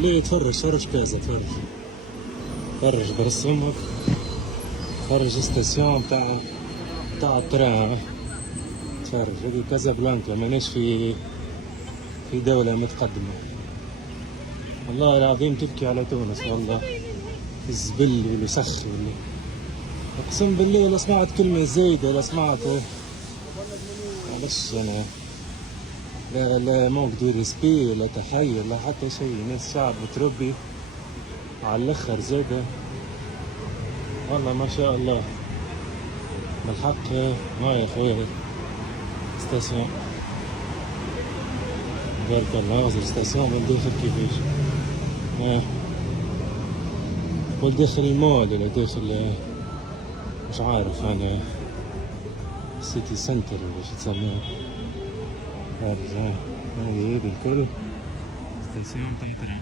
ليه تفرج كازا، تفرج برسمك، تفرج ستاسيون بتاع التران. تفرج هذي كازابلانكا، ماناش في دولة متقدمة. والله العظيم تبكي على تونس والله، الزبل والوسخ اقسم بالله لا سمعت كلمة زايدة، لا سمعت معلش انا، لا مونك دو ريسبي، لا تحية، لا حتى شيء. ناس شعب متربي على الاخر زادة والله ما شاء الله. بالحق ما يا خويا ستاسيون، بارك الله. غزل ستاسيون من داخل كيفاش، قول داخل المول ولا داخل مش عارف انا سيتي سنتر ولا شو تسميه. هذه الكل ستاسيون تاع تران.